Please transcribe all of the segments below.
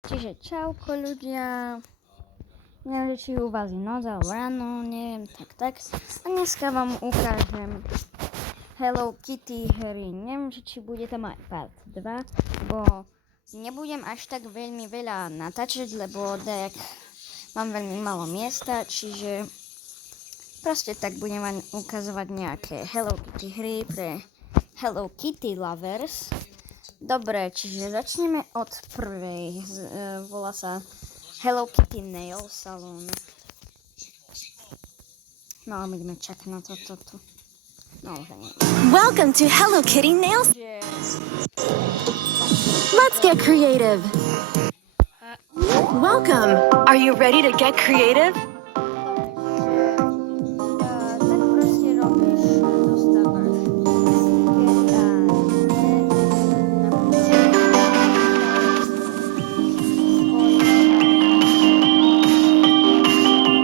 Čiže čauko ľudia, neviem, či u vás je noc alebo ráno, neviem, tak. A dneska vám ukážem Hello Kitty hry. Neviem, či bude tam aj part 2, bo nebudem až tak veľmi veľa natáčať, lebo mám veľmi málo miesta, čiže proste tak budem vám ukazovať nejaké Hello Kitty hry pre Hello Kitty lovers. Dobre, čiže začneme od prvej. Volá sa Hello Kitty Nail Salon. No a my ideme čakať na toto tu. No, že nie. Welcome to Hello Kitty Nails. Let's get creative. Welcome. Are you ready to get creative? Tak proste robíš, dostávaš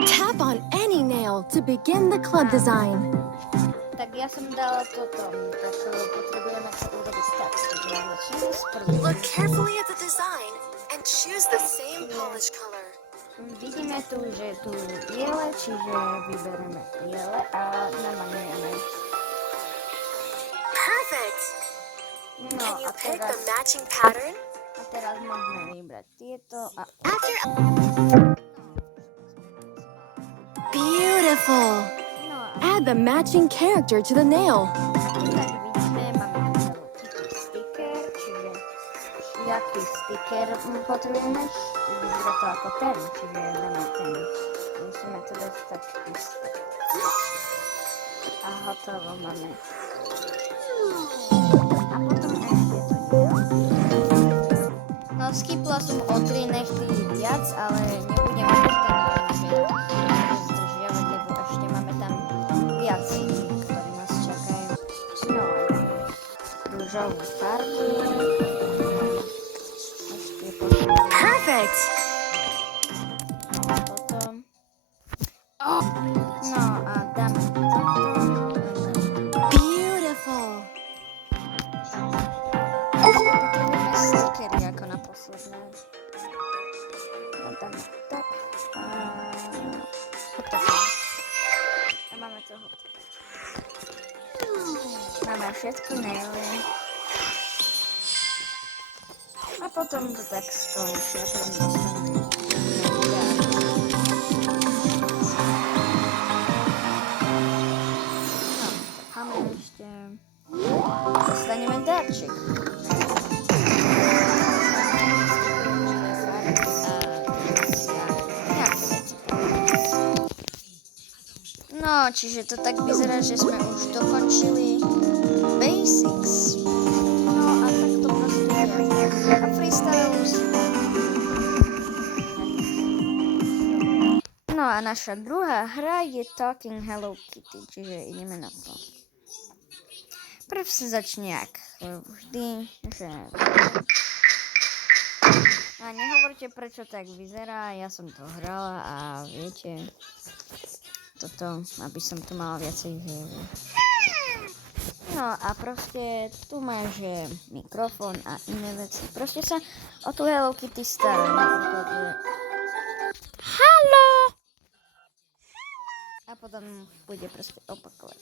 Tap on any nail to begin the club design. Tak ja som dala toto, tak potrebujeme to urobiť tak. Začneme s prvým. Look carefully at the design and choose the same polish color. Vidíme tu, že tu je biele, čiže vybereme biele a namalujeme. Perfect. No Can you a pick teraz, the matching pattern? a teraz môžeme vybrať tieto a Beautiful. no a Add the matching character to the nail. tak vidíme, máme tu Hello Kitty sticker, čiže jaký sticker potrebujeme, vyzerá to ako ten, čiže dáme ten. Musíme to dať tak isté. A hotovo máme. A potom ešte to ďalšie. No skipla som o 3 nechty viac, ale nebudem už tam zdržiavať, lebo ešte máme tam viac ľudí, ktorí nás čakajú. No a rúžovú farbu. Ešte potom Perfect. toto. No a dáme toto. Beautiful. Ešte potrebujeme stickery ako na posledné. A dáme tak. A hotovo. A máme to hotovo. Máme všetky naily. A potom to tak skončí. A potom dostaneme. No, tak máme ešte. Dostaneme darček. No, čiže to tak vyzerá, že sme už dokončili Basics. No a tak to proste je. A freestyle. No a naša druhá hra je Talking Hello Kitty, čiže ideme na to. Prv sa začne jak vždy, že... A nehovorte, prečo tak vyzerá, ja som to hrala a viete, toto, aby som tu mala viacej hier. No a proste tu máš mikrofón a iné veci. Proste sa o tú Hello Kitty stará. Napríklad, že... Haló! A potom bude proste opakovať.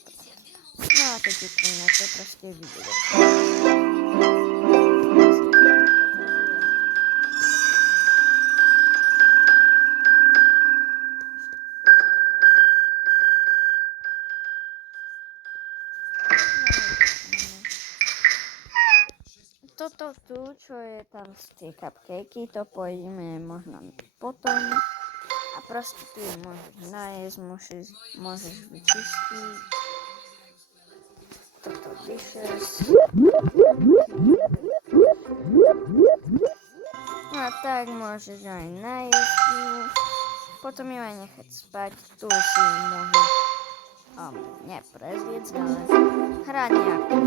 No a keď je to na to proste vidieť. Toto tu, čo je tam z tie cupcakey, to pôjdeme možno potom. A proste tu môžeš nájsť, môžeš vyčistiť. Toto dishes. No a tak môžeš aj nájsť ju. Potom ju aj nechať spať. Tu si môžeš neprezliec, ale hrať nejakú.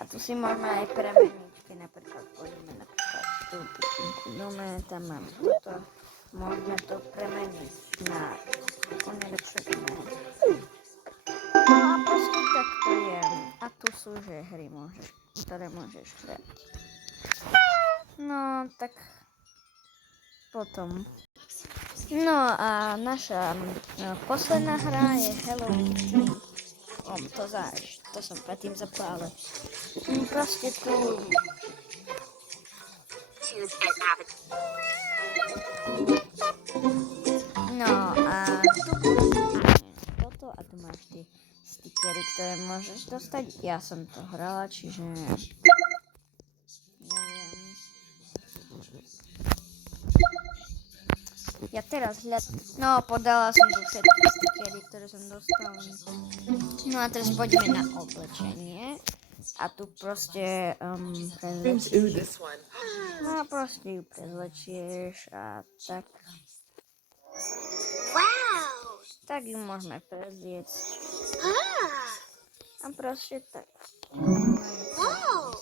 A tu si môžeme aj premeniť, keď napríklad pôjdeme napríklad tu dome, tam mám toto. Môžeme to premeniť na najlepšie iné. No a proste tak to je. A tu sú že hry, ktoré môžeš hrať. No, tak potom. No a naša posledná hra je Hello Kitty. To som predtým zapla, ale proste tu... No a tu toto a tu máš tie stickery, ktoré môžeš dostať. Ja som to hrala, čiže... Neviem. Ja teraz No, podala som tu všetky stickery, ktoré som dostala. No a teraz pôjdeme na oblečenie. A tu proste prezlečieš. No a proste ju prezlečieš a tak. Wow! Tak ju môžeme prezliecť. A proste tak. Wow!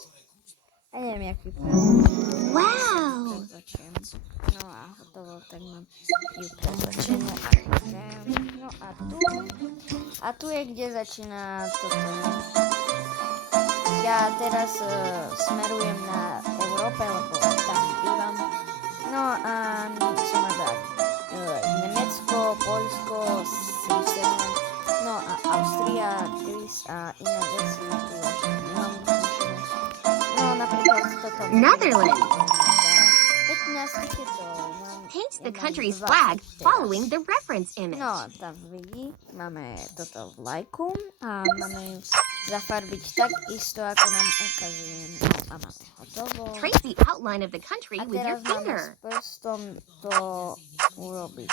A neviem, jak ju prezlečím. Wow! No a hotovo, tak mám ju prezlečenú. No a tu je, kde začína toto. Ja teraz smerujem na Európe, lebo tam bývam. No a musím dať Nemecko, Poľsko, Switzerland, no a Austria, Greece a iné veci. No napríklad toto. Netherlands. 15 tiketov. Paint the country's flag following the reference image. No, tam vidí, máme toto vlajku a máme ju zafarbiť tak isto, ako nám ukazuje. No a máme hotovo. Trace the outline of the country A with your teraz máme s finger. prstom to urobiť.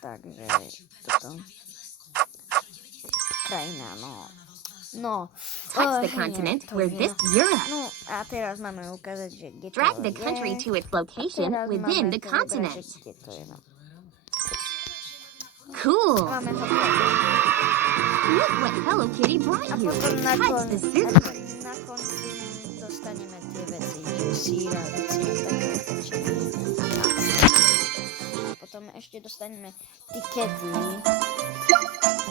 Takže toto. Krajina, no. No. Touch the continent where this Europe. No a teraz máme ukázať, že kde to Drag the je. country to its location Teraz within máme the to continent. vybrať, že kde to je, no. Cool. Máme hotovo. Look what Hello Kitty brought A you. potom na Touch the konci dostaneme tie veci, že síra, veci a také otočenie. A potom ešte dostaneme tikety,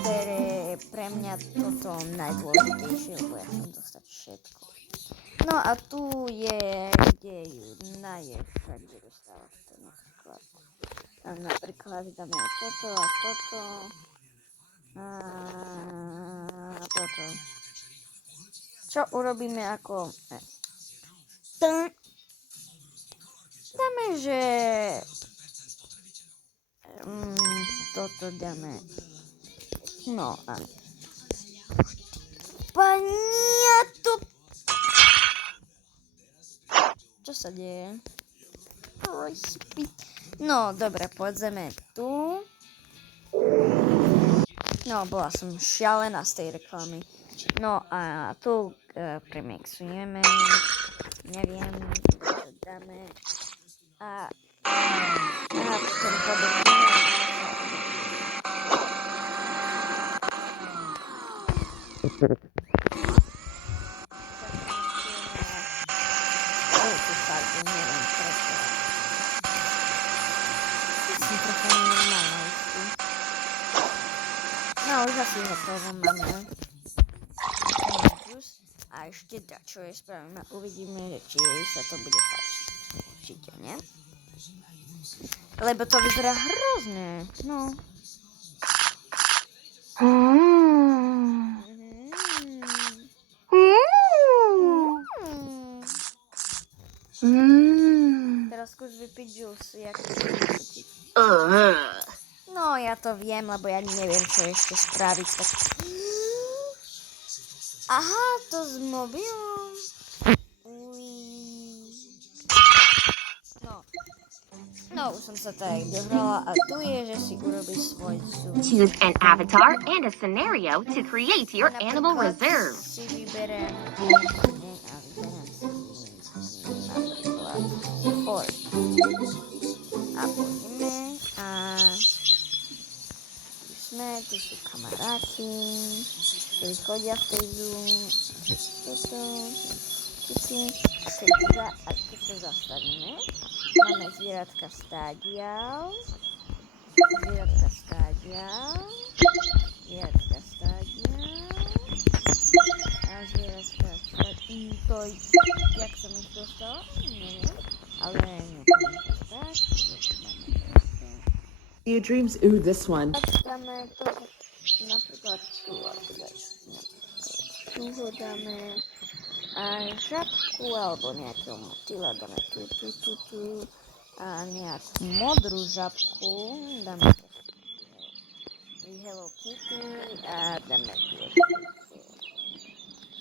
ktoré pre mňa toto najdôležitejšie, lebo ja chcem dostať všetko. No a tu je, kde ju naješ a kde dostávaš to napríklad. A napríklad dáme toto a toto. A toto. Čo urobíme ako... Dáme, že... toto dáme. No a... Pania to... Čo sa deje? No, dobre, poďme tu. No, bola som šialená z tej reklamy. No a tu premixujeme. Neviem, čo dáme. A ten podobný. No, už asi hotovo máme. A ešte čo je spravíme. Uvidíme, či sa to bude páčiť. Určite, nie? Lebo to vyzerá hrozne. No. Teraz skús vypiť džús. No, ja to viem, lebo ja neviem, čo ešte spraviť. Tak... Aha, to s mobilom. No, už som sa tak dohrala a tu je, že si urobíš svoj zoom. Choose an avatar and a scenario to create your animal reserve. Si vyberiem a pôjdeme a tu sú kamaráti, ktorí chodia v tej zoom. toto. A keď to zastavíme, máme zvieratka stádiaľ. Zvieratka stádiaľ. A zvieratka stádiaľ. To, jak som ich dostala, neviem. Ale nepoviem to tak. Your dreams. Ooh, this one. Dáme to napríklad tu. Tu ho dáme aj žabku alebo nejakého motýla dáme tu. A nejakú modrú žabku dáme Hello Kitty a dáme tu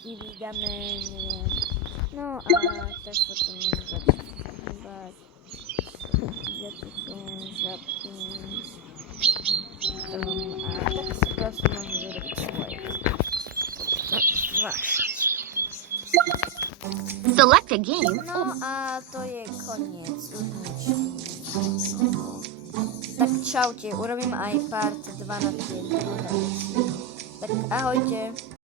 kiwi dáme, neviem. No a tak potom začneme bať. Ja tu som žabky. A tak si proste môžem vyrobiť svoje. Select a game. No a to je koniec. Tak čaute, urobím aj part 2 na tie. Tak ahojte.